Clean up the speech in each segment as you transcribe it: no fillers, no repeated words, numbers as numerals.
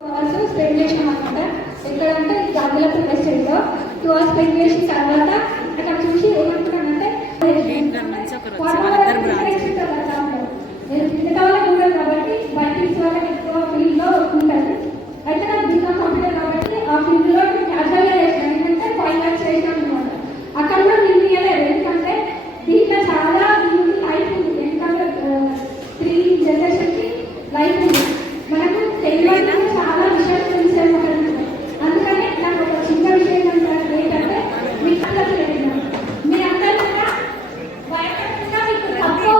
Spend చేసాం అనమాట. ఎక్కడంటే గాజులపల్లి రెస్టారెంట్లో 2 hours స్పెండ్ చేసిన తర్వాత అక్కడ చూసి ఏమంటున్నానంటే నేను మిగతా వాళ్ళకి ఉంటాను కాబట్టి బైకింగ్స్ వాళ్ళకి ఎక్కువ ఫీల్డ్లో ఉంటాను. అయితే నాకు బీకామ్ కంప్యూటర్ కాబట్టి ఆ ఫీల్డ్లో క్యాజువల్గా చేసాను. ఎందుకంటే 5 lakhs చేసాను అనమాట. అక్కడ కూడా నేను ఇవ్వలేదు, ఎందుకంటే దీంట్లో చాలా లైఫ్ ఉంది. ఎందుకంటే 3 generationకి లైఫ్ ఉంది. మనకు తెలియదు చాలా విషయాలు తెలిసాము. అందుకని నాకు ఒక చిన్న విషయం ఏంటంటే మీకు మీ అందరూ కూడా భయపడకుండా మీకు తక్కువ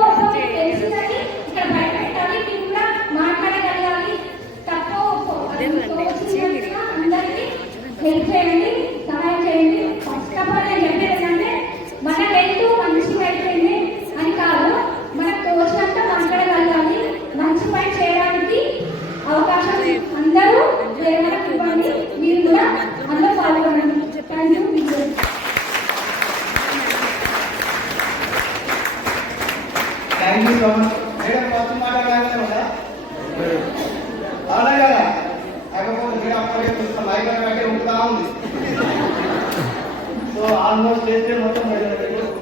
తెలిసిందని ఇక్కడ భయపెట్టాలి. మీరు కూడా మాట్లాడగలగాలి. తక్కువ అందరికీ హెల్ప్ చేయండి, సహాయం చేయండి. ఫస్ట్ ఆఫ్ ఆల్ నేను చెప్పేది ఏంటంటే మన వెళ్తూ మంచిగా అయిపోయింది అని కాదు, మనకు తోచినంత మాట్లాడగలగాలి. మంచి పని చేయడానికి అవకాశం అందరూ ప్రేమకు ఇవ్వండి. మీరు కూడా అందరూ పాల్గొనండి. Thank you. Thank you so much madam. First మాట్లాడాలి కదా అవునా కదా? కాకపోతే మీరు అప్పటికే చూస్తాం లైవ్ అంటే ఉంటా ఉంది. సో ఆల్మోస్ట్ చేస్తే మొత్తం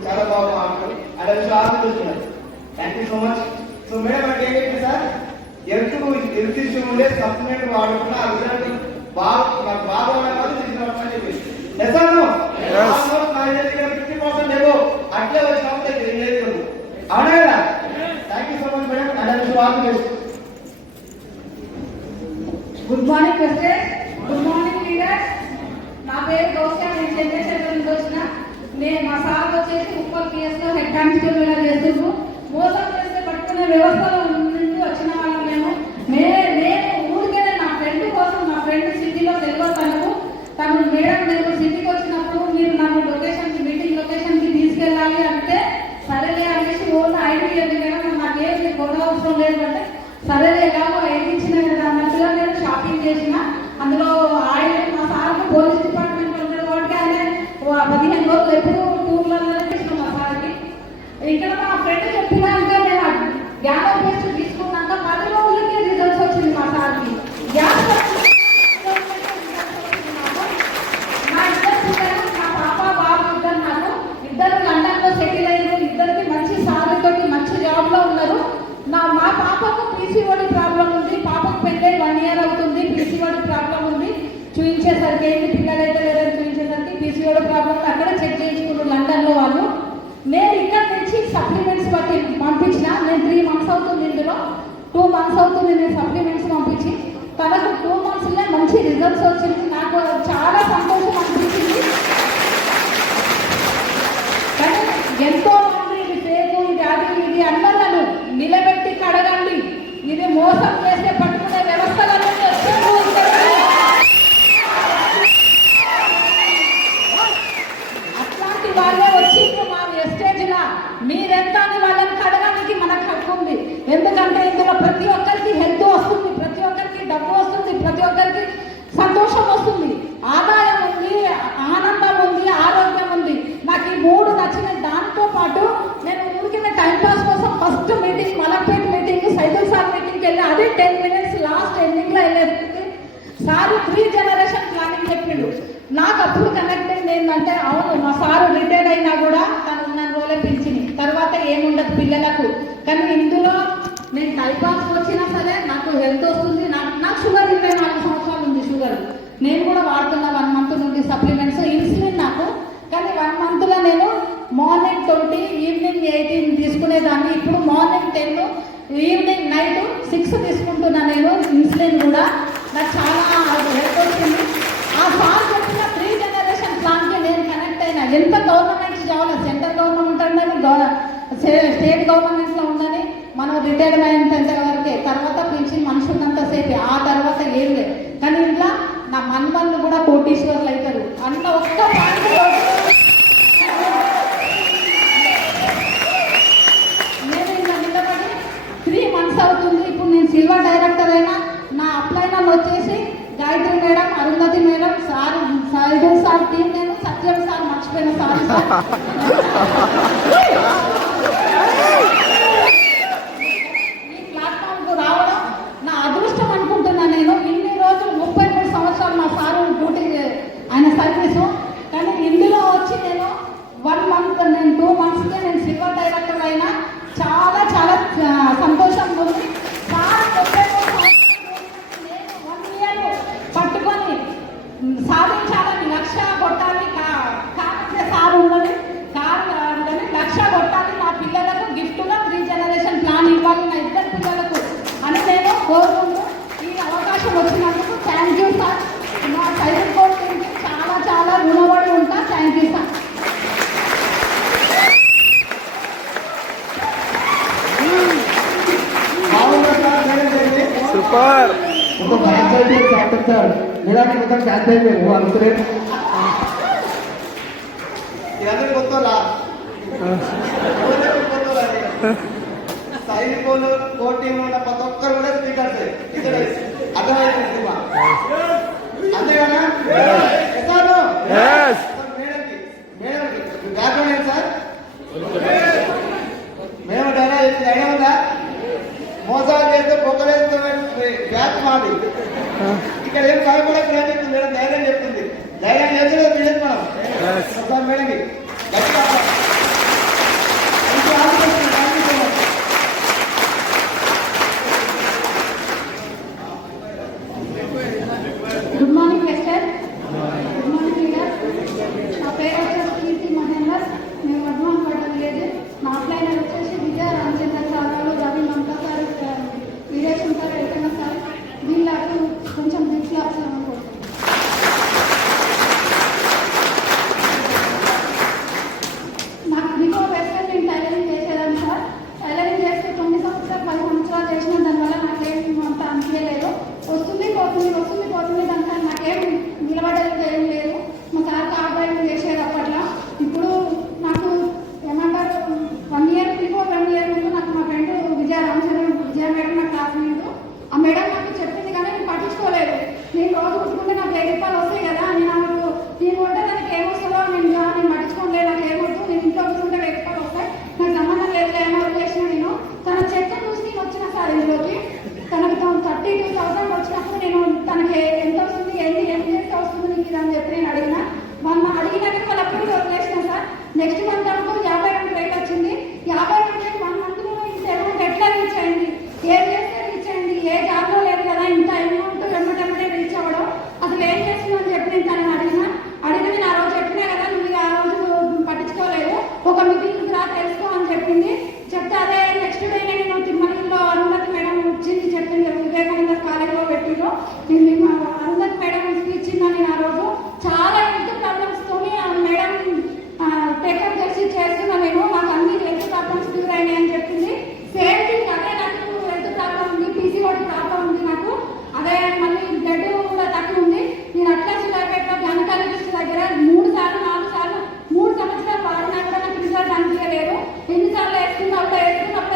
చాలా బాగా మాట్లాడు అలా చాలా చూస్తున్నారు. Thank you so much. So madam అంటే ఏంటంటే సార్ హెల్త్ ఇష్యూ ఉండే సప్లిమెంట్ వాడుకున్న ఆ రిజల్ట్ నాకు బాగా కాదు తీసుకురావడం చెప్పేసి 50% ఏవో అట్లే వచ్చిన అవునా కదా? Thank you so much madam. And good morning president, good morning leaders. నా పేరు గౌస్యా, నేను చంద్రశేఖర్ నుంచి వచ్చిన. మా సార్ వచ్చేసి 30 కేసులో హెడ్ కానిస్టేబుల్ చేస్తున్నాము. మోసం చేస్తే పట్టుకునే వ్యవస్థలో నుండి వచ్చిన వాళ్ళం నేను ఊరికేనే నా ఫ్రెండ్ కోసం, నా ఫ్రెండ్ సిటీలో తెలియదు తను మేడం నేను సిటీకి వచ్చినప్పుడు మీరు నన్ను లొకేషన్కి మీటింగ్ లొకేషన్కి తీసుకెళ్ళాలి అంటే సరేలే అనేసి ఓన్ ఐడి ఇవ్వండి మేడం, నాకేం గొడవ అవసరం లేదు అంటే సరేలే ఎలాగో ఐడి ఇచ్చిన కదా అన్నట్టుగా నేను షాపింగ్ చేసిన. అందులో ఆయిల్ మా సార్కి పోలీస్ డిపార్ట్మెంట్ ఉంటాడు కాబట్టి ఆయన 15 రోజులు ఎప్పుడు టూర్లలో ఇచ్చిన మా సార్కి. ఇక్కడ మా ఫ్రెండ్ చెప్పినాక నేను గ్యాస్ టెస్ట్ తీసుకున్నాక 10 రోజులకే రిజల్ట్స్ వచ్చింది మా సార్కి. గ్యాస్ నా ఇద్దరు పిల్లలు, నా పాప బాబు ఇద్దరు, నాకు ఇద్దరు లండన్లో సెటిల్ అయ్యారు. ఇద్దరికి మంచి సార్లతో మంచి జాబ్లో ఉన్నారు. మా పాపకు పీసీఓడి ప్రాబ్లం ఉంది. పాపకు పెళ్ళై 1 year అవుతుంది. పీసీఓడి ప్రాబ్లం ఉంది. చూపించేసరికి ఏంటి పిల్లలు అయితే లేదని చూపించేసరికి పీసీఓడి ప్రాబ్లం అక్కడ చెక్ చేయించుకున్నారు లండన్లో వాళ్ళు. నేను ఇక్కడ నుంచి సప్లిమెంట్స్ బట్టి పంపించిన. నేను 3 months అవుతుంది, ఇందులో 2 months అవుతుంది నేను సప్లిమెంట్స్ పంపించి. తనకు 2 monthsలో మంచి రిజల్ట్స్ వచ్చింది. నాకు చాలా సంతోషం అనిపించింది. కానీ ఎంతో మంది ఇది ఫేకు, ఇది అది ఇది అన్నలను నిలబెట్టి కడగండి. ఇది మోసం చేస్తే పట్టుకునే వ్యవస్థలను అట్లాంటి వాళ్ళే వచ్చి మా ఎస్టేజ్లా మీరెంత అని వాళ్ళని కడగడానికి మనకు హక్కు ఉంది. ఎందుకంటే ఇందులో ప్రతి ఒక్కరికి హెల్త్ వస్తుంది, ప్రతి ఒక్కరికి డబ్బు వస్తుంది, ప్రతి ఒక్కరికి సంతోషం వస్తుంది, ఆదాయం ఉంది, ఆనందం ఉంది, ఆరోగ్యం ఉంది. నాకు ఈ 3 నచ్చినాయి. దాంతో పాటు నేను ఊరికే టైంపాస్ కోసం first meeting Malapet meeting cycle sir మీటింగ్కి వెళ్ళి అది 10 minutes లాస్ట్ ఎండింగ్లో వెళ్ళేది. సారు 3 generation ప్లానింగ్ చెప్పిండు. నాకు అప్పుడు కనెక్ట్ అయింది ఏంటంటే అవును మా సారు రిటైర్డ్ అయినా కూడా తను ఉన్న రోజులే పిలిచింది. తర్వాత ఏముండదు పిల్లలకు. కానీ ఇందులో నేను టైపాస్ వచ్చినా సరే నాకు హెల్త్ వస్తుంది. నాకు షుగర్ 24 సంవత్సరాలు ఉంది షుగర్. నేను కూడా వాడుతున్నా 1 month నుండి సప్లిమెంట్స్, ఇన్సులిన్ నాకు. కానీ 1 monthలో నేను మార్నింగ్ 20, ఈవినింగ్ 18 తీసుకునేదాన్ని. ఇప్పుడు మార్నింగ్ 10, ఈవినింగ్ నైట్ 6 తీసుకుంటున్నా నేను ఇన్సులిన్ కూడా. నాకు చాలా హెల్ప్ వచ్చింది. ఆ సార్ చెప్పిన 3 generation ప్లాన్కి నేను కనెక్ట్ అయినా. ఎంత గవర్నమెంట్స్ కావాలి, సెంట్రల్ గవర్నమెంట్ ఉందని, స్టేట్ గవర్నమెంట్లో ఉందని, మనం రిటైర్డ్ అయినంత వరకే. తర్వాత పెన్షన్ మనిషి ఉన్నంతసేపే, ఆ తర్వాత ఏం లేదు. కానీ ఇంట్లో నా మన్మన్లు కూడా కోటీశ్వర్లు అవుతారు అన్న ఒక్క పాయింట్. నేను ఇంకా నిలబడి 3 months అవుతుంది. ఇప్పుడు నేను సిల్వర్ డైరెక్టర్ అయినా. నా అప్లైనర్ వచ్చేసి Gayatri madam, Arundhati madam, sir, Saibul sir team, నేను సత్యం సార్ మర్చిపోయిన సార్ ఈ ప్లాట్ఫామ్కు రావడం నా అదృష్టం అనుకుంటున్నా. నేను ఇన్ని రోజులు అవకాశం వచ్చినందుకు థ్యాంక్ యూ సార్. మా సైకిల్ కోర్స్ చాలా చాలా రుణపడి ఉంటా. Thank you sir. సూపర్. ఒక ఫ్రాంచైజీ చాప్టర్ సార్ నిజానికి మొత్తం క్యాన్సల్ చేయలేదు అనుకునే ఇవన్నీ కొత్తలా సైనికులు కోటింగ్ ఉన్న ప్రతి ఒక్కరు కూడా స్పీకర్స్ ఇక్కడ అర్థమైంది సినిమా అంతేగానా మేడంకి బ్యాక్గ్రౌండ్ ఏంటి సార్? మేము డైరెక్ట్ ఐడియా ఉందా? మోసాలు చేస్తే పొక్కలేస్తే బ్యాక్ మాది ఇక్కడ ఏం భయపడక చెప్తుంది మేడం. ధైర్యం చెప్తుంది. ధైర్యం చేసేది తెలియదు మనం ఒకసారి మేడంకి. Good morning mister. Good morning leader. నా పేరు వచ్చేసి కీర్తి మహేందర్. మేము వర్ధమాన్ పడ్డ విలేజ్. నా అప్లైనర్ వచ్చేసి విజయ రామచంద్ర సారాలు, Ravi Mamata sir, Veeresham sir, Venkanna sir. వీళ్ళకు కొంచెం బిగ్ అవసరం అనుకుంటున్నాను. నాకు బిఫోర్ వెస్టర్ నేను టైలరింగ్ చేసేదాన్ని సార్. టైలరింగ్ చేస్తే 9 సంవత్సరాలు 10 సంవత్సరాలు చేసిన దానివల్ల నాకేం అంత అనిపించలేదు. వస్తుంది పోతుంది దానికన్నా నాకేం నిలబడలేదు, ఏం లేదు. మా సార్ కార్ డ్రైవింగ్ చేసేది అప్పట్లో. ఇప్పుడు నాకు ఏమంటారు 1 ఇయర్ బిఫోర్ 1 ఇయర్ ముందు నాకు మా ఫ్రెండ్ విజయ మేడం నా క్లాస్మేట్. ఆ మేడం నాకు చెప్పింది కానీ నేను పట్టించుకోలేదు. నేను రోజు కుట్టుకుంటే నాకు 1000 రూపాయలు వస్తాయి కదా అని నేను ఉంటే దానికి ఏమొస్తుందో నేను పట్టించుకోలేదు. నాకు ఏమొద్దు, నేను ఇంట్లో కూర్చుంటే 1000 రూపాయలు వస్తాయి, నాకు సంబంధం లేదు ఏమో వదిలేసిన. నేను తన చెక్క చూసి నేను వచ్చిన సార్ ఇంట్లోకి. తనకు 32,000 వచ్చినప్పుడు నేను తనకి ఎంత వస్తుంది, ఏం చేస్తే వస్తుంది నీకు ఇది అని చెప్పి నేను అడిగిన. అడిగినాక వాళ్ళు అప్పటికి వదిలేసిన సార్. నెక్స్ట్ మంత్ అనుకో 52 రేట్ వచ్చింది. 52 1 మంత్లో ఇంత అమౌంట్ ఎట్లా రీచ్ అయింది, ఏం చేస్తే రీచ్ అయింది, ఏ జాబ్లో లేదు కదా ఇంత అమౌంట్ వెంబటెంబటే రీచ్ అవ్వడం, అసలు ఏం చేస్తుందని చెప్పి నేను తనని అడిగిన నేను ఆ రోజు చెప్పినా కదా, నువ్వు ఆ రోజు పట్టించుకోలేదు, ఒక మీటింగ్కి రా తెలుసుకో అని చెప్పింది. చెప్తే అదే నెక్స్ట్ డే నేను తిరుమలలో అరుంధతి మేడం వచ్చింది చెప్పింది. వివేకానంద కాలేజీలో పెట్టిలో నేను అరుంధతి మేడం స్పీచ్ ఇన్నాను. నేను ఆ రోజు చాలా హెల్త్ ప్రాబ్లమ్స్తో ఆ మేడం టేకప్ చేస్తున్నా. నేను నాకు అన్ని హెల్త్ ప్రాబ్లమ్స్ క్యూర్ అయినాయి అని చెప్పింది. సేమ్ థింగ్ అదే నాకు హెల్త్ ప్రాబ్లం ఉంది, పీసీఓడి ప్రాబ్లం ఉంది నాకు. అదే మళ్ళీ బ్లడ్ కూడా తక్కువ ఉంది. నేను అట్లా సులభపేట గైనకాలజిస్ట్ దగ్గర 3 సార్లు 4 సార్లు 3 సంవత్సరాలు వాడినా కూడా నాకు రిజల్ట్ అనిపించలేదు. ఎన్నిసార్లు వేసుకున్నప్పుడే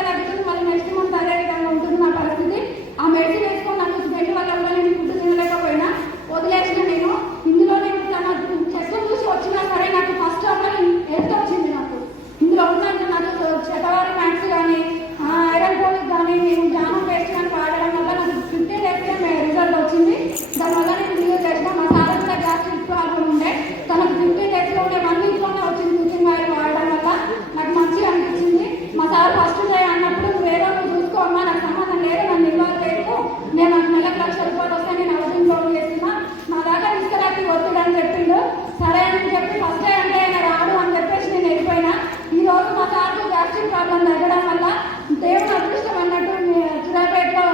తగ్గుతుంది, మళ్ళీ నెక్స్ట్ మంత్ అదే విధంగా ఉంటుంది నా పరిస్థితి. ఆ మెడిసిన్ వేసుకొని నాకు స్మెల్ వల్ల కూడా నేను ఫుడ్ తినలేకపోయినా వదిలేసిన. నేను ఇందులో నేను తన చెస్ట్ చూసి వచ్చినా సరే నాకు ఫస్ట్ హెల్త్ వచ్చింది. నాకు ఇందులో ఉన్న నాకు శతవారి మ్యాక్స్ కానీ ఐరన్ పోలిక్ కానీ నేను జానం పేస్ట్ కానీ వాడడం వల్ల నాకు 15 days రిజల్ట్ వచ్చింది. దానివల్ల నేను రిలీవ్ చేసిన. మా సార్ కూడా గ్యాస్ట్రిక్ ప్రాబ్లం ఉండే, తనకు 15 daysలోనే 1 weekలోనే వచ్చింది. కుకింగ్ ఆయిల్ వాడడం వల్ల నాకు మంచిగా అనిపించింది. మా సార్ ఫస్ట్ డే అన్నప్పుడు నువ్వు చూసుకోమ్మా, నాకు సంబంధం లేదు, నన్ను ఇన్వాల్వ్ చేయకు, నేను నాకు నెలకు 1,00,000 రూపాయలు వస్తే నేను హౌసింగ్ లోన్ చేస్తున్నా, నా దాకా తీసుకురాకి వద్దుడు అని చెప్పిండు. సరే అని చెప్పి ఫస్ట్ డే అంటే ఆయన రాడు అని చెప్పేసి నేను వెళ్ళిపోయినా. ఈ రోజు మా సార్కు గ్యాస్ట్రిక్ ప్రాబ్లం తగ్గడం వల్ల దేవుడు అదృష్టం అన్నట్టు చిరాపేటలో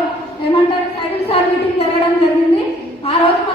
ఏమంటారు సైకిల్ సార్ మీటింగ్ జరగడం జరిగింది. ఆ రోజు మా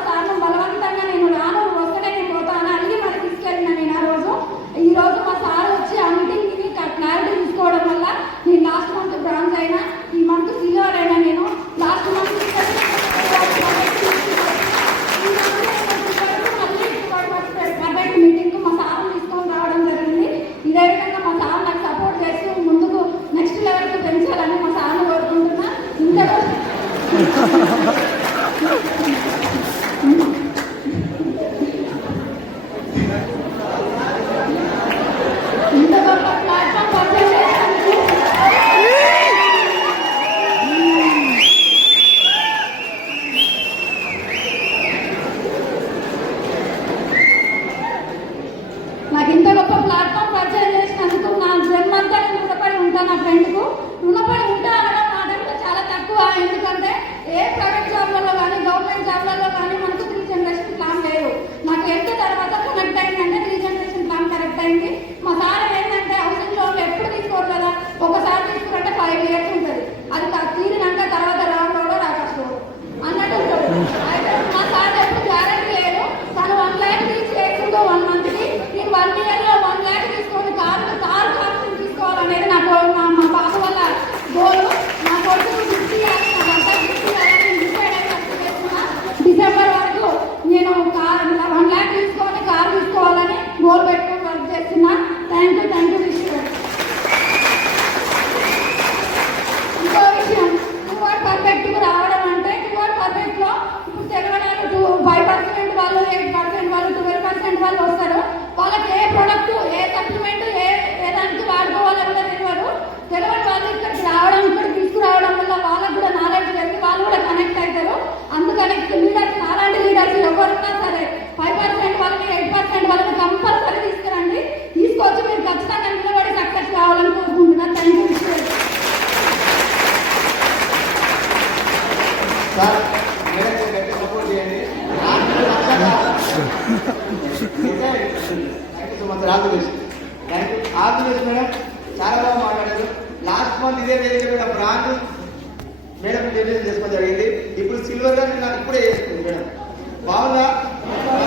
నేను 1 lakh తీసుకొని కార్ తీసుకోవాలని గోల్ పెట్టుకొని వర్క్ చేస్తున్నా. థ్యాంక్ యూ విషయం. ఇంకో విషయం, టువర్డ్ పర్ఫెక్ట్ రావడం అంటే టువర్డ్ పర్ఫెక్ట్ లో ఇప్పుడు తెలంగాణలో 5% వాళ్ళు, 8% వాళ్ళు, 12% వాళ్ళు వస్తారు. వాళ్ళకి ఏ ప్రొడక్ట్, ఏ సప్లిమెంట్, ఏ దానికి వాడుకోవాలో కూడా తెలియదు. తెలియని వాళ్ళు ఇక్కడికి రావడం, ఇక్కడ తీసుకురావడం వల్ల వాళ్ళకు కూడా నాలెడ్జ్ పెరిగి వాళ్ళు కూడా కనెక్ట్ అవుతారు. అందుకని లీడర్స్, అలాంటి లీడర్స్ ఎవరున్నా సరే 5% వాళ్ళని, 8% వాళ్ళని కంపల్సరీ తీసుకురండి. తీసుకొచ్చి మీరు ఖచ్చితంగా నిలబడి సక్సెస్ కావాలని కోరుకుంటున్నాను. Thank you. సార్ సపోర్ట్ చేయండి. మేడం, చాలా బాగా మాట్లాడారు. లాస్ట్ మంత్ ఇదే వేదిక మీద బ్రాంజ్ మేడం డెలివరీ చేసుకోవడం జరిగింది. ఇప్పుడు సిల్వర్ గా నాకు ఇప్పుడే చేసుకుంది మేడం. బాగుందా?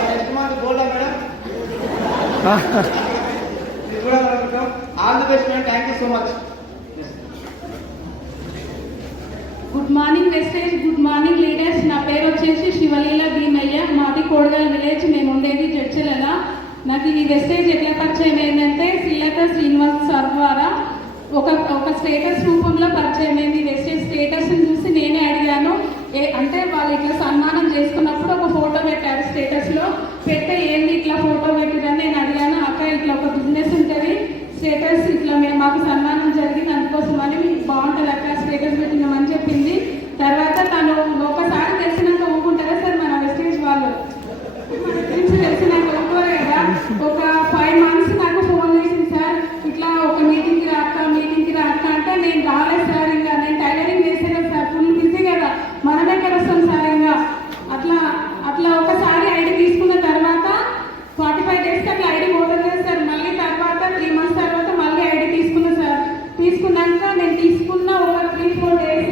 నెక్స్ట్ మంత్ గోల్డా మేడం? ఇది కూడా అనుకుంటాం. All the best madam. Thank you so much. Good morning Vestige, good morning leaders. నా పేరు వచ్చేసి శివలీల భీమయ్య. మాది కోడగల్ విలేజ్. మేము ఉండేది జడ్చెల. నాకు ఈ వెస్టేజ్ ఎట్లా పరిచయం ఏంటంటే శ్రీలత శ్రీనివాస్ సార్ ద్వారా ఒక స్టేటస్ రూపంలో పరిచయం అయింది. వెస్టేజ్ స్టేటస్ని చూసి నేనే అడిగాను. అంటే వాళ్ళు ఇట్లా సన్మానం చేసుకున్నప్పుడు ఒక ఫోటో పెట్టారు స్టేటస్లో. పెడితే ఏంది ఇట్లా ఫోటో పెట్టిరని నేను అడిగాను. అక్క ఇట్లా ఒక బిజినెస్ ఉంటుంది, స్టేటస్ ఇట్లా మాకు సన్మానం జరిగింది, అందుకోసమని బాగుంటుంది అక్క స్టేటస్ పెట్టినామని చెప్పింది. తర్వాత తను ఒకసారి తెలిసినాక ఊరుకుంటారా సార్ మన వెస్టేజ్ వాళ్ళు? మన గురించి తెలిసినాక ఊరుకోరు కదా. ఒక 5 months నాకు ఫోన్ చేసింది, సార్ ఇట్లా ఒక మీటింగ్కి రాక అంటే నేను రాలేదు సార్, ఇంకా నేను టైలరింగ్ చేసాను సార్, ఫుల్ బిజీ కదా, మన దగ్గర వస్తాం సార్. ఇంకా అట్లా ఒకసారి ఐడి తీసుకున్న తర్వాత 45 days అట్లా ఐడి ఓపెన్ చేస్తారు. మళ్ళీ తర్వాత 3 months తర్వాత మళ్ళీ ఐడి తీసుకున్నా సార్. తీసుకున్నాక నేను తీసుకున్న ఒక 3-4 days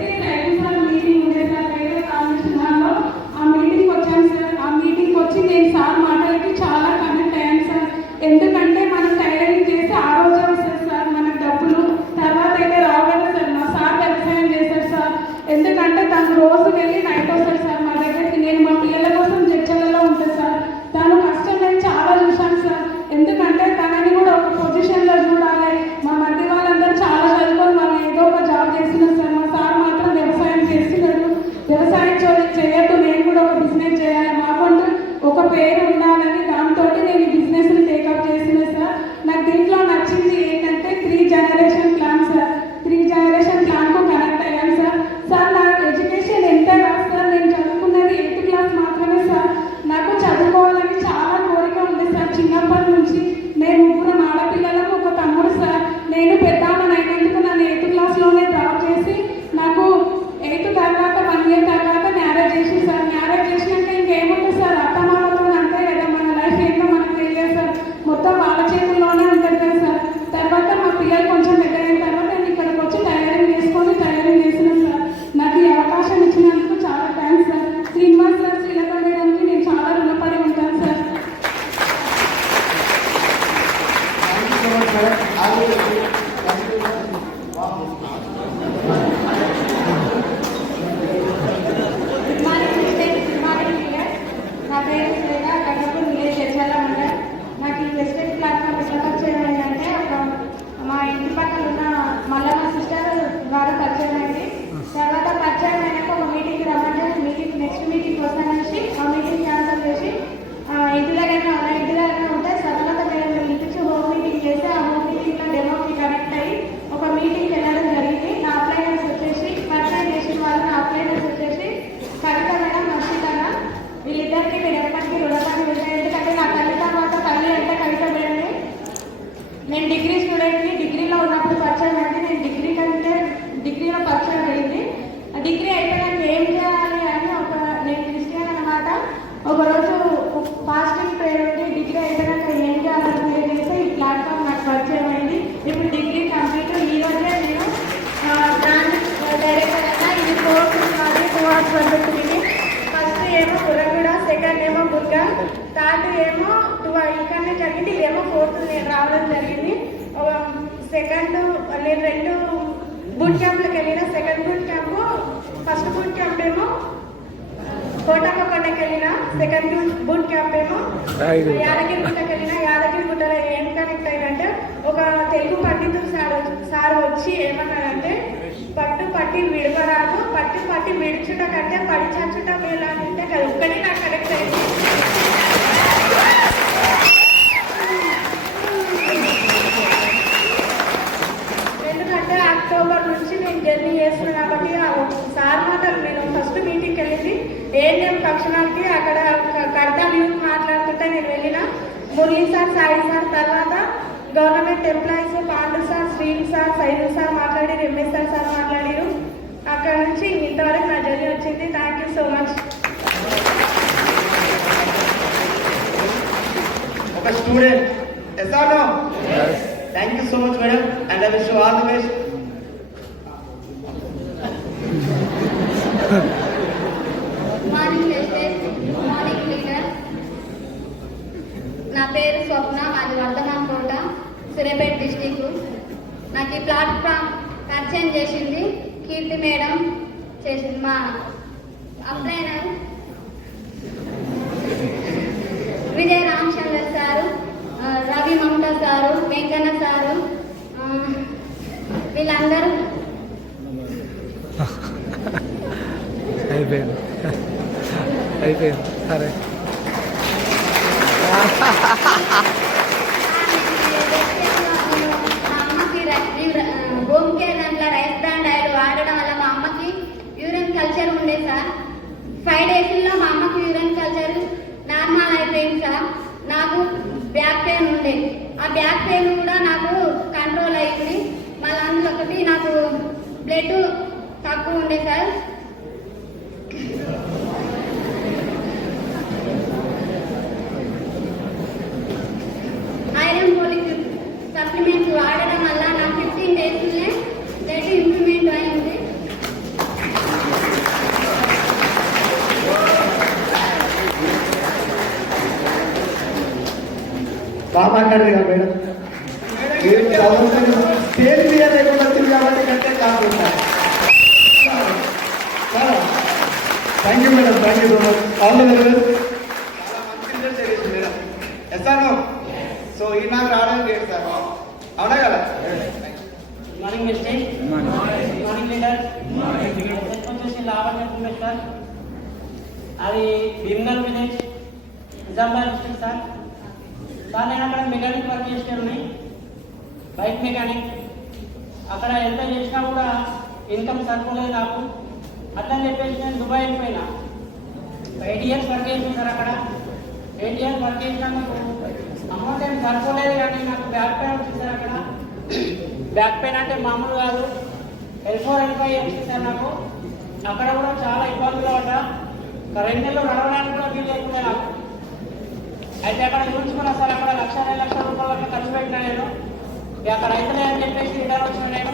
మీటింగ్ ఉండే సార్ రైల్వే కాంపిటీషన్లో. ఆ మీటింగ్కి వచ్చాను సార్. ఆ మీటింగ్కి వచ్చి నేను సార్ మాటలకి చాలా కనెక్ట్ అయ్యాను సార్. ఎందుకంటే మనం టైలరింగ్ చేస్తే ఆ రోజే వస్తుంది సార్ మనకు డబ్బులు, తర్వాత అయితే రావాలి సార్. మా సార్ వ్యవసాయం చేశారు సార్. ఎందుకంటే తను రోజు వెళ్ళి నైట్ వస్తారు సార్ మా దగ్గరికి. నేను మా పిల్లల కోసం చర్చలలో ఉంటాను సార్. తను కష్టం నేను చాలా చూశాను సార్. ఎందుకంటే తనని కూడా ఒక పొజిషన్లో చూడాలి. మా మధ్య వాళ్ళందరూ చాలా చదువుకొని వాళ్ళు ఏదో ఒక జాబ్ చేస్తున్నారు సార్. మా సార్ మాత్రం వ్యవసాయం చేస్తున్నారు. వ్యవసాయం చేయొద్దు, నేను కూడా ఒక బిజినెస్ చేయాలి, మాకంటూ ఒక పేరు ఉండాలని దాంతో నేను ఈ బిజినెస్ని టేకప్ చేసిన సార్. నాకు దీంట్లో నచ్చింది ఏంటంటే 3 generation ప్లాన్ సార్. 3 generation ప్లాన్కు కనెక్ట్ అయ్యాను సార్. సార్ నా ఎడ్యుకేషన్ ఎంత కాదు సార్, నేను చదువుకున్నది 8th class మాత్రమే సార్. నాకు చదువుకోవాలని చాలా కోరిక ఉంది సార్ చిన్నప్పటి నుంచి. నేను 3 ఆడపిల్లలకు ఒక తమ్ముడు సార్. నేను పెద్దామని అయినందుకు నన్ను 8th classలోనే డ్రాప్ చేసి నాకు 8th తర్వాత 1 year తర్వాత మ్యారేజ్ చేసి సార్. మ్యారేజ్ చేసినాక ఇంకేముంటుంది సార్, అత్తమామతో అంతే కదా, మన లైఫ్ ఏంటో మనకు తెలియదు సార్. మొత్తం వాళ్ళ చేతుల్లోనే ఉంటుంది కదా సార్. తర్వాత మా పిల్లలు కొంచెం పెద్దయిన తర్వాత నేను ఇక్కడికి వచ్చి టైలరింగ్ చేసిన సార్. నాకు ఈ అవకాశం ఇచ్చినందుకు చాలా thanks sir. Srinivas sir, Srilatha మేడంకి నేను చాలా రుణపడి ఉంటాను సార్. నా పేరు శ్రీల, కన్నపూర్ విలేజ్ చర్చాల మండలం. నాకు ఈ వెస్టేజ్ ప్లాట్ఫామ్ ఎట్లా పరిచయం అయిందంటే మా ఇంటి పక్కన ఉన్న మళ్ళీ మా సిస్టర్ ద్వారా పరిచయం అయింది. తర్వాత పరిచయం అయినాక ఒక మీటింగ్కి రమ్మంటే నెక్స్ట్ మీటింగ్కి వస్తానని ఆ మీటింగ్ క్యాన్సల్ చేసి ఇంటి దగ్గర ఉంటే సరళత మేడం పిలిపించి హోమ్ మీటింగ్ చేసి ఆ హోమ్ మీటింగ్లో డెమోకి కనెక్ట్ అయ్యి ఒక మీటింగ్కి వెళ్ళడం జరిగింది. నా అప్లైనర్స్ వచ్చేసి పరిచయం చేసిన వాళ్ళు నా అప్లైనర్స్ వచ్చేసి కవిత మేడం, హర్షితగా. వీళ్ళిద్దరికి నేను ఎప్పటికీ రుణపడి ఉంటాను. ఎందుకంటే నా తల్లి తర్వాత తల్లి అంటే కవిత మేడమే. నేను డిగ్రీ స్టూడెంట్ని. డిగ్రీలో ఉన్నప్పుడు పరిచయం అంటే నేను డిగ్రీలో పరిచయం అయింది. డిగ్రీ అయిపోయినాక ఏం చేయాలి అని నేను క్రిస్టియన్ అన్నమాట. ఒకరోజు ఫాస్టింగ్ ప్రేయర్ ఉండి డిగ్రీ అయిపోయినాక ఏం చేయాలని ప్రేయర్ చేస్తే ఈ ప్లాట్ఫామ్ నాకు పరిచయం అయింది. ఇప్పుడు డిగ్రీ కంప్లీట్. ఈరోజే నేను బ్రాంచ్ డైరెక్టర్ అయినా. ఇది కోర్స్ కాదు, 2 hours పడుతుంది. ఫస్ట్ ఏమో కురగూడ, సెకండ్ ఏమో బుర్గా, థర్డ్ ఏమో ఇక్కడనే జరిగింది. ఇదేమో 4th నేను రావడం జరిగింది. సెకండ్ నేను 2 బూట్ క్యాంప్లకు వెళ్ళిన. Second boot camp, first boot camp ఏమో కోటమ్మకొండకి వెళ్ళిన. సెకండ్ బూట్ క్యాంప్ ఏమో యాదగిరి గుట్టకి వెళ్ళిన. యాదగిరి గుట్టలో ఏం కనెక్ట్ అయిందంటే ఒక తెలుగు పండితుడు సార్ వచ్చి ఏమన్నారంటే పట్టి విడవరాదు, పట్టి విడుచుట కంటే పడి చచ్చుట మేలు అంటే కదా ఒక్కటి నాకు కనెక్ట్ అయింది. ఎందుకంటే అక్టోబర్ నుంచి నేను జర్నీ చేస్తున్నాను కాబట్టి సార్ మాత్రం నేను ఫస్ట్ మీటింగ్కి వెళ్ళింది ఏఎన్ఎం తక్షణానికి. అక్కడ కడతాల్ యూత్ మాట్లాడుతుంటే నేను వెళ్ళిన. మురళీ సార్, సాయి సార్, తర్వాత government employees Pandu sir, Srinu sir, Saidu sir మాట్లాడారు, ఎంఎస్ఆర్ సార్ మాట్లాడారు. అక్కడ నుంచి ఇంతవరకు నా జర్నీ వచ్చింది. Thank you so much. ఒక student S are no? Thank you so much madam and I wish you all the best. Morning leader. నా పేరు స్వప్న, మాది వర్ధమాన్ కోట, సూర్యాపేట డిస్టిక్. నాకు ఈ ప్లాట్ఫామ్ పరిచయం చేసింది కీర్తి మేడం చేసింది. మా upliner Vijaya Ramachandra sir, Ravi Mamata sir, Venkanna sir, వీళ్ళందరూ అయిపోయింది సరే. హోమ్ కేర్ దాంట్లో రైస్ బ్రాండ్ ఆయిల్ వాడడం వల్ల మా అమ్మకి యూరిన్ కల్చర్ ఉండే సార్. 5 డేస్లో మా అమ్మకి యూరిన్ కల్చర్ నార్మల్ అయిపోయింది సార్. నాకు బ్యాక్ పెయిన్ ఉండే, ఆ బ్యాక్ పెయిన్ కూడా నాకు కంట్రోల్ అయ్యింది. మళ్ళీ అందులో ఒకటి నాకు బ్లడ్ తక్కువ ఉండే సార్. ఐరన్ పోలిక్ సప్లిమెంట్స్ వాడడం వల్ల నాకు 15 డేస్లోనే బ్లడ్ ఇంప్రూవ్మెంట్ అయింది. బాగా మాట్లాడదు కదా మేడం. స్టేజ్ మీద లేకుండా వచ్చింది కాబట్టి కంటే కాకుండా. Thank you madam, thank you so much. All the best. చాలా మంచి రిజల్ట్ చేసింది మేడం. Yes are no? సో ఈ నాకు రావడానికి ఏంటి సార్? అవునా కదా? మార్నింగ్ మిస్టేక్, మార్నింగ్ లీడర్ వచ్చేసి లాభం సార్. అది Bhimgal village, Nizamabad district sir. Sir నేను అక్కడ మెకానిక్ వర్క్ చేసేవాడిని, బైక్ మెకానిక్. అక్కడ ఎంత చేసినా కూడా ఇన్కమ్ సరిపోలేదు నాకు. అట్లని చెప్పేసి నేను దుబాయ్ వెళ్ళిపోయినా. 8 ఇయర్స్ వర్క్ చేసాను సార్ అక్కడ. 8 ఇయర్స్ వర్క్ చేసినందుకు అమౌంట్ ఏం సరిపోలేదు, కానీ నాకు బ్యాక్ పెయిన్ వచ్చింది సార్ అక్కడ. బ్యాక్ పెయిన్ అంటే మామూలు కాదు, L4 L5 వచ్చింది సార్ నాకు. అక్కడ కూడా చాలా ఇబ్బందులు పడ్డా. 2 నెలలు నడవడానికి కూడా వీలు లేకుండా నాకు. అయితే అక్కడ చూసుకున్నా సార్, అక్కడ 1,00,000 రూపాయలు అట్లా ఖర్చు పెట్టినా నేను. అక్కడ అయితే అని చెప్పేసి రిటర్న్ వచ్చిన నేను.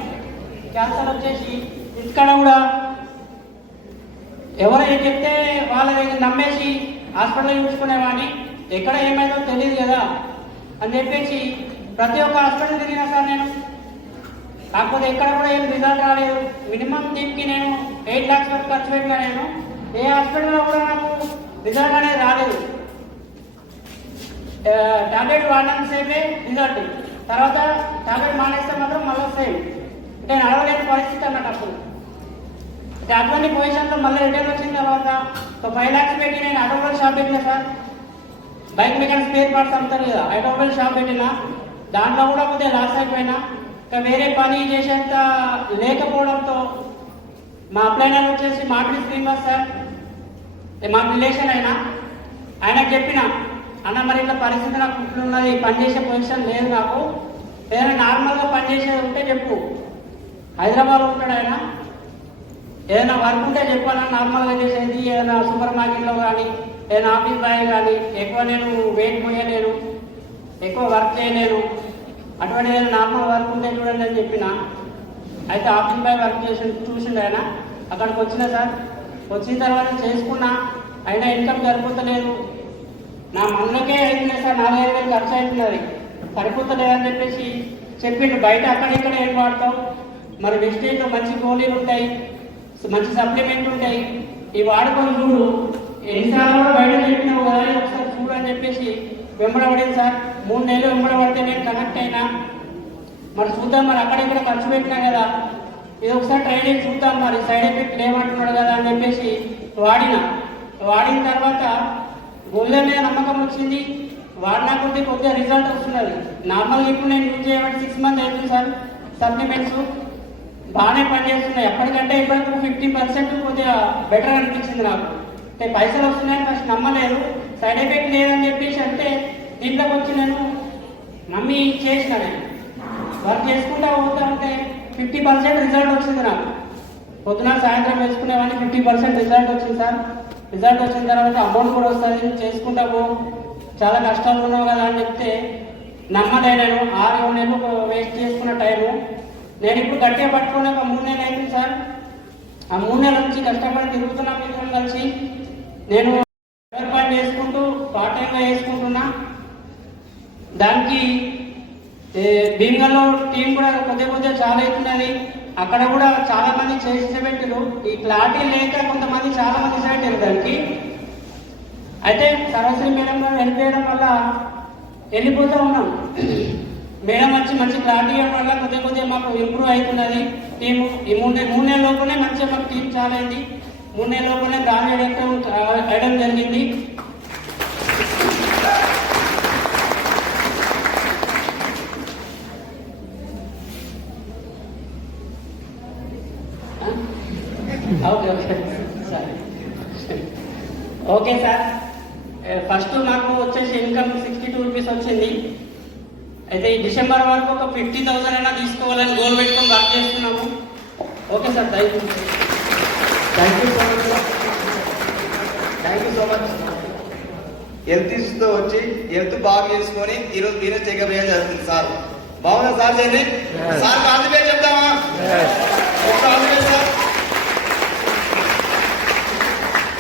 క్యాన్సర్ వచ్చేసి ఇక్కడ కూడా ఎవరైనా చెప్తే వాళ్ళ నమ్మేసి హాస్పిటల్ చూసుకునేవాడిని. ఎక్కడ ఏమైందో తెలియదు కదా అని చెప్పేసి ప్రతి ఒక్క హాస్పిటల్ తిరిగినా సార్ నేను. కాకపోతే ఎక్కడ కూడా ఏం రిజల్ట్ రాలేదు. మినిమం దీనికి నేను 8 lakhs వరకు ఖర్చు పెట్టినా నేను. ఏ హాస్పిటల్లో కూడా నాకు రిజల్ట్ అనేది రాలేదు. టాబ్లెట్ వాడినంత సేపే రిజల్ట్, తర్వాత టాబ్లెట్ మానేస్తే మాత్రం మళ్ళీ సేమ్. అంటే నడవలేని పరిస్థితి అన్నట్టు అప్పుడు. అటువంటి పొజిషన్లో మళ్ళీ రిటర్న్ వచ్చిన తర్వాత 5 lakhs పెట్టి నేను ఆటోమొబైల్ షాప్ పెట్టినా sir. Bike mechanic spare parts అమ్ముతారు కదా, ఆటోమొబైల్ షాప్ పెట్టినా. దాంట్లో కూడా కొద్దిగా లాస్ అయిపోయినా. ఇంకా వేరే పని చేసేంత లేకపోవడంతో మా అప్లైనర్ వచ్చేసి మామిడి శ్రీనివాస్ సార్, మా రిలేషన్ అయినా, ఆయనకు చెప్పిన అన్న మరి ఇట్లా పరిస్థితి నాకు ఇట్లున్నది, పని చేసే పొజిషన్ లేదు నాకు, ఏదైనా నార్మల్గా పని చేసేది ఉంటే చెప్పు. హైదరాబాద్లో ఉంటాడు ఆయన. ఏదైనా వర్క్ ఉంటే చెప్పాలని నార్మల్గా చేసేది, ఏదైనా సూపర్ మార్కెట్లో కానీ ఏదైనా ఆఫీస్ బాయ్ కానీ. ఎక్కువ నేను వెయిట్ పోయలేను, ఎక్కువ వర్క్ చేయలేను, అటువంటి ఏదైనా నార్మల్ వర్క్ ఉంటే చూడండి అని చెప్పిన. అయితే ఆఫీస్ బాయ్ వర్క్ చూసిండు ఆయన. అక్కడికి వచ్చిన సార్, వచ్చిన తర్వాత చేసుకున్నా, అయినా ఇన్కమ్ సరిపోతలేదు. నా మనకే అవుతుంది సార్, 4,000 ఖర్చు అవుతున్నది, సరిపోతలేదని చెప్పేసి చెప్పిండు. బయట అక్కడిక్కడ ఏం వాడతావు, మరి వెస్టేజ్లో మంచి గోళీలు ఉంటాయి, మంచి సప్లిమెంట్ ఉంటాయి, ఇవి వాడుకొని చూడు. ఎన్నిసార్లు కూడా బయట చెప్పినా అని చెప్పేసి వెంబడబడింది సార్. 3 నెలలు వెంబడబడితే నేను కనెక్ట్ అయినా. మరి చూద్దాం, మరి అక్కడెక్కడ ఖర్చు పెట్టినా కదా, ఇది ఒకసారి ట్రై చేసి చూద్దాం, మరి సైడ్ ఎఫెక్ట్ లేమంటున్నాడు కదా అని చెప్పేసి వాడిన తర్వాత గోల్డెన్ మీద నమ్మకం వచ్చింది. వాడినా కొద్దిగా రిజల్ట్ వస్తున్నది. నార్మల్గా ఇప్పుడు నేను యూజ్ చేయబట్టి 6 మంత్స్ అవుతుంది సార్. సప్లిమెంట్స్ బాగానే పనిచేస్తున్నాయి. ఎప్పటికంటే ఇప్పటికి 50% కొద్దిగా బెటర్ అనిపించింది నాకు. అంటే పైసలు వస్తున్నాయని ఫస్ట్ నమ్మలేదు, సైడ్ ఎఫెక్ట్ లేదని చెప్పేసి అంటే దీంట్లోకి వచ్చి నేను నమ్మి చేసిన. నేను వర్క్ చేసుకుంటా పోతా ఉంటే 50% రిజల్ట్ వచ్చింది నాకు. పొద్దున సాయంత్రం వేసుకునేవాడిని 50% రిజల్ట్ వచ్చింది సార్. రిజల్ట్ వచ్చిన తర్వాత అమౌంట్ కూడా వస్తుంది, చేసుకుంటా పో, చాలా కష్టాలు ఉన్నావు కదా అని చెప్తే నమ్మలే. నేను 6-7 నెలలు వేస్ట్ చేసుకున్న టైము. నేను ఇప్పుడు గట్టిగా పట్టుకుని ఒక 3 నెలలు అవుతుంది సార్. ఆ 3 నెలల నుంచి కష్టపడి తిరుగుతున్నా మిత్రులు కలిసి. నేను పని చేసుకుంటూ పార్ట్ టైంగా చేసుకుంటున్నా. దానికి భీమగల్లో టీం కూడా కొద్దిగా చాలా అవుతున్నది. అక్కడ కూడా చాలా మంది చేసే పెట్టారు. ఈ క్లారిటీ లేక కొంతమంది చాలా మంది చేశారు దానికి. అయితే సరస్వతి మేడం గారు హెల్ప్ చేయడం వల్ల వెళ్ళిపోతూ ఉన్నాం. మేడం వచ్చి మంచి క్లారిటీ ఇవ్వడం వల్ల కొద్దిగా మాకు ఇంప్రూవ్ అవుతున్నది టీము. ఈ 3 నెలల లోపలనే మంచిగా మాకు టీం చాలా అయింది. 3 నెలల లోపలనే బ్రాండ్ అయ్యడం జరిగింది. Okay sir. ఫస్ట్ నాకు వచ్చేసి ఇన్కమ్ 62 రూపీస్ వచ్చింది. అయితే ఈ డిసెంబర్ వరకు ఒక 50,000 అయినా తీసుకోవాలని గోల్ పెట్టుకొని వర్క్ చేస్తున్నాము. Okay sir, thank you so much sir. Thank you so much. Health ఇష్యూతో వచ్చి హెల్త్ బాగా చేసుకొని ఈరోజు బిజినెస్ చెకప్ చేయడం జరుగుతుంది సార్. బాగుందా సార్? చేయండి సార్. కాదు పేరు చెప్తామా? Sir.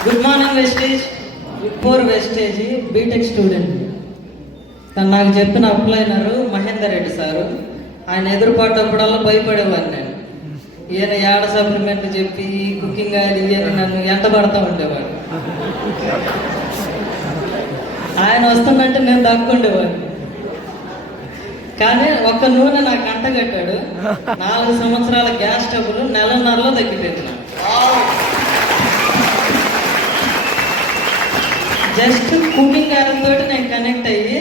Good morning Vestige. Before Vestige B Tech student. తను నాకు చెప్పిన అప్లైనరు మహేందర్ రెడ్డి సారు. ఆయన ఎదురుపడ్డప్పుడల్లా భయపడేవాడిని నేను. ఈయన ఏడ సప్లిమెంట్ చెప్పి కుకింగ్ అది ఈయన నన్ను ఎంటబడతా ఉండేవాడు. ఆయన వస్తుందంటే నేను దక్కుండేవాడిని. కానీ ఒక్క నూనె నాకు అంటగట్టాడు. 4 సంవత్సరాల గ్యాస్ ట్రబుల్ 1.5 తగ్గిపోయింది. జస్ట్ కుకింగ్ ఆయిల్తో నేను కనెక్ట్ అయ్యి,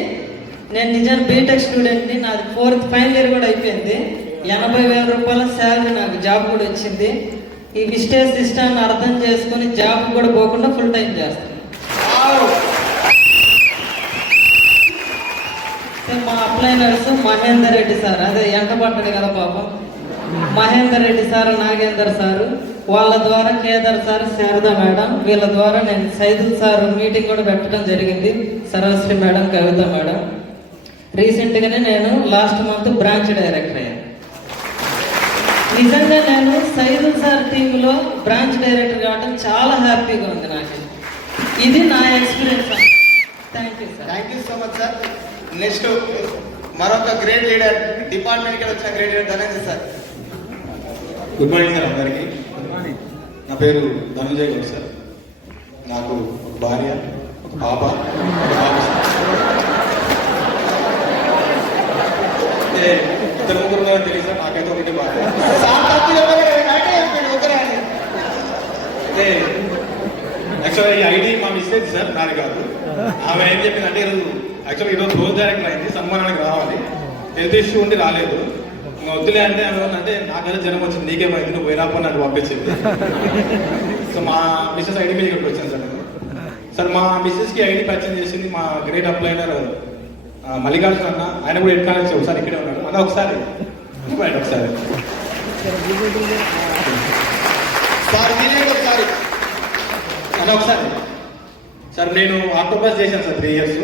నేను నిజాన్ని బీటెక్ స్టూడెంట్ని. నాది 4th ఫైనల్ ఇయర్ కూడా అయిపోయింది. 80,000 రూపాయల శాలరీ, నాకు జాబ్ కూడా వచ్చింది. ఈ విస్టేజ్ సిస్టాన్ని అర్థం చేసుకుని జాబ్ కూడా పోకుండా ఫుల్ టైం చేస్తాను. మా అప్లైనర్స్ మహేందర్ రెడ్డి సార్, అదే ఎంటపడ్డాడు కదా పాపం, మహేందర్ రెడ్డి సార్, నాగేందర్ సారు, వాళ్ళ ద్వారా కేదార్ సార్, శారదా మేడం, వీళ్ళ ద్వారా నేను సైదుల్ సార్ మీటింగ్ కూడా పెట్టడం జరిగింది. సరస్వతి మేడం, కవిత మేడం. రీసెంట్గానే నేను లాస్ట్ మంత్ బ్రాంచ్ డైరెక్టర్ అయ్యాను. నిజంగా నేను సైదుల్ సార్ టీంలో బ్రాంచ్ డైరెక్టర్ కావడం చాలా హ్యాపీగా ఉంది నాకు. ఇది నా experience. Thank you sir. Thank you so much sir. Next మరొక గ్రేట్ లీడర్, డిపార్ట్మెంట్కి వచ్చిన great leader Dhananjay sir. Good morning sir అందరికీ. నా పేరు ధనంజయ్ గౌడ్ సార్. నాకు ఒక భార్య, ఒక పాప, ఒక బాబు సార్. అంటే ఇద్దరు ముగ్గురు ఉన్నారని తెలియదు సార్, నాకైతే ఒకటి భార్య. అంటే యాక్చువల్గా ఈ ఐడి మా మిస్టేక్ సార్, నాది కాదు. ఆమె ఏం చెప్పిందంటే ఈరోజు రోజు డైరెక్టర్ అయింది, సన్మానానికి రావాలి, హెల్త్ ఇష్యూ ఉండి రాలేదు. వద్దులే అంటే అంటే నాకైతే జ్వరం వచ్చింది, నీకేమైంది, నువ్వు పోయిరాపో నన్ను పంపించింది. సో మా మిస్సెస్ ఐడి మీద ఇక్కడికి వచ్చాను సార్ నేను. సార్ మా మిస్సెస్కి ఐడి పరిచయం చేసింది మా గ్రేట్ అప్లైనర్ మల్లికార్జున అన్న. ఆయన కూడా ఎట్లా ఒకసారి ఇక్కడే ఉన్నాడు అన్న. ఒకసారి ఒకసారి ఒకసారి అన్న ఒకసారి. సార్ నేను ఆక్టోపస్ చేశాను సార్ 3 years.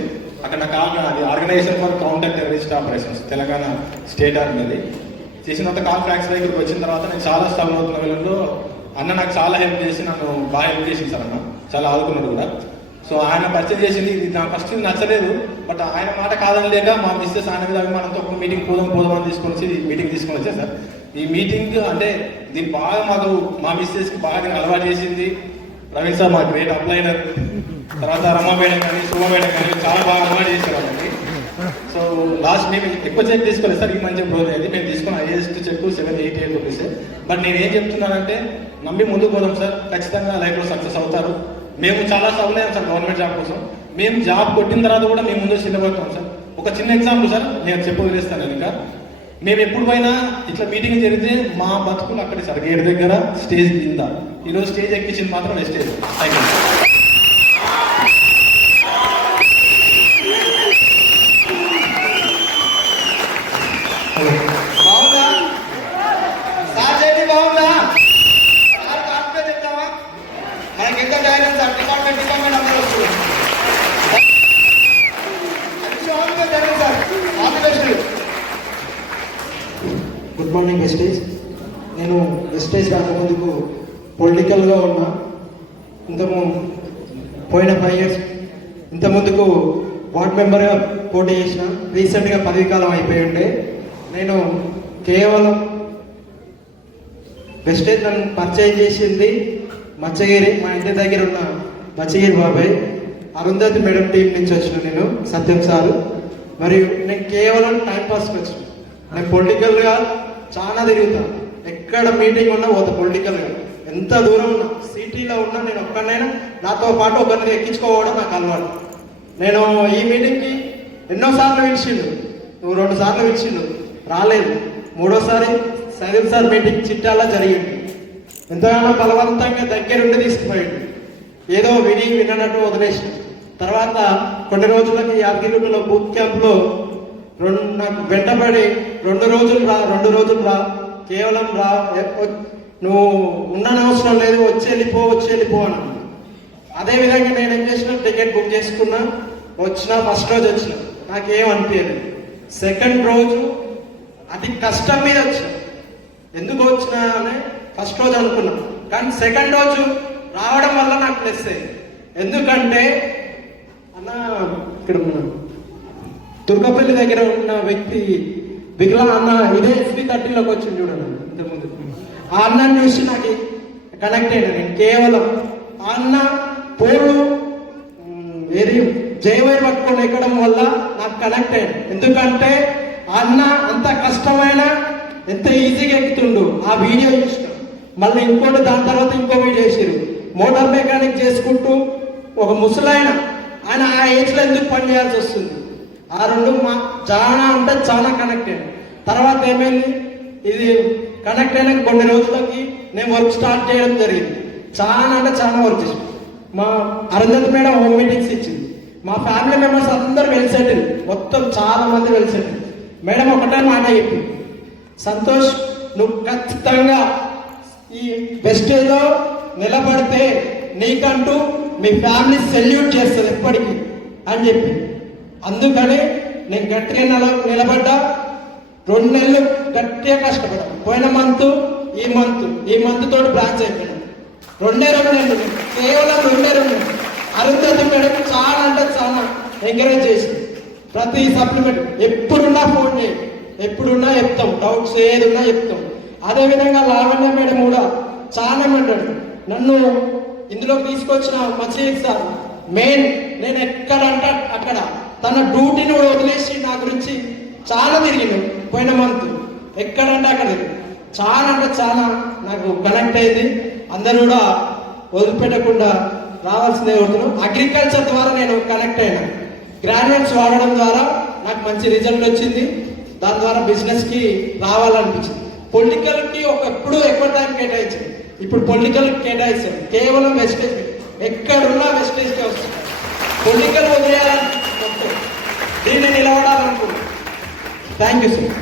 అక్కడ నాకు అది organization for counter terrorist operations, Telangana state ఆర్మీది. చేసిన తర్వాత కాంట్రాక్ట్స్ దగ్గరికి వచ్చిన తర్వాత నేను చాలా స్ట్రగుల్ అవుతున్న వీళ్ళలో అన్న నాకు చాలా హెల్ప్ చేసి నన్ను బాగా హెల్ప్ చేసింది సార్. అన్న చాలా ఆదుకున్నాడు కూడా. సో ఆయన పరిచయం చేసింది, ఇది నాకు ఫస్ట్ నచ్చలేదు, బట్ ఆయన మాట కాదని లేక మా మిస్సెస్ ఆయన మీద అభిమానంతో ఒక మీటింగ్ పోదాం అని తీసుకొని వచ్చి మీటింగ్ తీసుకొని వచ్చాను సార్. ఈ మీటింగ్ అంటే దీన్ని బాగా మాకు మా మిస్సెస్కి బాగా అలవాటు చేసింది ప్రవీణ్ సార్, మా గ్రేట్ అప్లైనర్. తర్వాత రమా మేడం కానీ శుభ మేడం కానీ చాలా బాగా అలవాటు చేసేవాళ్ళండి. సో లాస్ట్ మేము ఎక్కువ చెక్ తీసుకోలేదు సార్, ఈ మంచి రోజు అయితే మేము తీసుకున్న హైయెస్ట్ చెక్ 788 రూపీస్. బట్ నేను ఏం చెప్తున్నానంటే నమ్మి ముందుకు పోదాం సార్, ఖచ్చితంగా లైఫ్లో సక్సెస్ అవుతారు. మేము చాలా చదవలేము సార్ గవర్నమెంట్ జాబ్ కోసం. మేము జాబ్ కొట్టిన తర్వాత కూడా మేము ముందు సిద్ధపడతాం సార్. ఒక చిన్న ఎగ్జాంపుల్ సార్ నేను చెప్పగలుస్తాను. ఇంకా మేము ఎప్పుడు పోయినా ఇట్లా మీటింగ్ జరిగితే మా బతుకులు అక్కడే సార్, గేట్ దగ్గర స్టేజ్ కింద. ఈరోజు స్టేజ్ ఎక్కించింది మాత్రం వెస్టేజ్. Thank you. బాగుందా సార్? చేతి బాగుందా సార్? కాన్ఫిడెన్స్ చెప్తావా? మనకి ఎంత ధైర్యం సార్, డిపార్ట్మెంట్ అందరూ వస్తుంది. ధైర్యం సార్, ఆంధ్రప్రదేశ్. గుడ్ మార్నింగ్ వెస్టేజ్. నేను వెస్టేజ్ రాకముందుకు పొలిటికల్గా ఉన్నా. పోయిన 5 years ఇంతకుముందుకు వార్డ్ మెంబర్గా పోటీ చేసిన. రీసెంట్గా పదవీ కాలం అయిపోయి ఉంటే నేను కేవలం వెస్టేజ్ నన్ను పరిచయం చేసింది మచ్చగిరి, మా ఇంటి దగ్గర ఉన్న మచ్చగిరి బాబాయ్, అరుంధతి మేడం టీం నుంచి వచ్చిన నేను, సత్యం సారు. మరియు నేను కేవలం టైంపాస్కి వచ్చిన. నేను పొలిటికల్గా చాలా తిరుగుతాను. ఎక్కడ మీటింగ్ ఉన్నా పోతా పొలిటికల్గా. ఎంత దూరం ఉన్నా, సిటీలో ఉన్నా, నేను ఒక్కడైనా నాతో పాటు ఒకరిని ఎక్కించుకోవడం నాకు అలవాటు. నేను ఈ మీటింగ్కి ఎన్నోసార్లు పిలిచిండు, నువ్వు 2 సార్లు పిలిచిండు, రాలేదు. 3వసారి సైదుల్ సార్ మీటింగ్ చిట్టాలా జరిగింది. ఎంతగానో బలవంతంగా దగ్గరుండి తీసుకుపోయింది. ఏదో వినట్టు వదిలేసిన తర్వాత కొన్ని రోజులకి యాదగిరిగుట్టలో బూత్ క్యాంప్లో నాకు వెంటబడి 2 రోజులు రా, కేవలం రా, నువ్వు ఉండనవసరం లేదు, వచ్చి వెళ్ళిపో అన్నాను. అదేవిధంగా నేను ఏం చేసిన, టికెట్ బుక్ చేసుకున్నా, వచ్చిన. ఫస్ట్ రోజు వచ్చిన, నాకేం అనిపించలేదు. సెకండ్ రోజు అది కష్టం మీద వచ్చిన. ఎందుకు వచ్చినా అని ఫస్ట్ రోజు అనుకున్నా, కానీ సెకండ్ రోజు రావడం వల్ల నాకు ప్లస్ అయ్యింది. ఎందుకంటే అన్న ఇక్కడ దుర్గపల్లి దగ్గర ఉన్న వ్యక్తి అన్న ఇదే ఎస్బీ 30లోకి వచ్చింది చూడండి ఇంతకుముందు. ఆ అన్నని చూసి నాకు కనెక్ట్ అయినా. నేను కేవలం ఆ అన్న పోరు ఏది జయవైర్ పట్టుకొని ఎక్కడం వల్ల నాకు కనెక్ట్ అయ్యాను. ఎందుకంటే ఆ అన్న అంత కష్టమైన ఎంత ఈజీగా ఎక్కుతుండు. ఆ వీడియో చూసిన, మళ్ళీ ఇంకోటి దాని తర్వాత ఇంకో వీడియో చేసారు. మోటార్ మెకానిక్ చేసుకుంటూ ఒక ముసలాయన, ఆయన ఆ ఏజ్లో ఎందుకు పని చేయాల్సి వస్తుంది. ఆ 2 చాలా అంటే చాలా కనెక్ట్ అయ్యాను. తర్వాత ఏమైంది, ఇది కనెక్ట్ అయిన కొన్ని రోజులకి నేను వర్క్ స్టార్ట్ చేయడం జరిగింది. చాలా అంటే చాలా వర్క్ చేసాను. మా అరుంధతి మేడం హోమ్ మీటింగ్స్ ఇచ్చింది. మా ఫ్యామిలీ మెంబర్స్ అందరూ వెల్ సెటిల్, మొత్తం చాలా మంది వెల్ సెటిల్. మేడం ఒకటే మాట చెప్పింది, సంతోష్ నువ్వు ఖచ్చితంగా ఈ వెస్టేజ్లో నిలబడితే నీకంటూ మీ ఫ్యామిలీ సెల్యూట్ చేస్తుంది ఎప్పటికీ అని చెప్పి. అందుకని నేను గట్టిగా నిలబడ్డా. 2 నెలలు గట్టిగా కష్టపడ్డా. పోయిన మంత్ ఈ మంత్ తోటి బ్రాంచ్ అయిపోయినా. 2 నెలలు కేవలం 2 నెలలు. అరుంధతి మేడం చాలా అంటే చాలా ఎంకరేజ్ చేసింది. ప్రతి సప్లిమెంట్ ఎప్పుడున్నా ఫోన్ చేయి, ఎప్పుడున్నా చెప్తాం, డౌట్స్ ఏదున్నా చెప్తాం. అదేవిధంగా లావణ్య మేడం కూడా చాలా మంటాడు నన్ను ఇందులోకి తీసుకొచ్చిన మచ్చయ్య సార్. మెయిన్ నేను ఎక్కడంటే అక్కడ తన డ్యూటీని కూడా వదిలేసి నా గురించి చాలా తిరిగింది. పోయిన మంత్ ఎక్కడంటే అక్కడ చాలా అంటే చాలా నాకు కనెక్ట్ అయింది. అందరూ కూడా వదిలిపెట్టకుండా రావాల్సిందే కోరుతున్నాను. అగ్రికల్చర్ ద్వారా నేను కనెక్ట్ అయినా. గ్రాడ్యుయేట్స్ వాడడం ద్వారా నాకు మంచి రిజల్ట్ వచ్చింది. దాని ద్వారా బిజినెస్కి రావాలనిపించింది. పొలిటికల్కి ఎప్పుడు ఎక్కువ టైం కేటాయించింది, ఇప్పుడు పొలిటికల్ కేటాయిస్తాం. కేవలం వెస్టేజ్, ఎక్కడున్నా వెస్టేజ్కే వస్తుంది. పొలిటికల్ వదిలేయాలని దీన్ని నిలబడాలనుకుంటున్నాను. Thank you sir.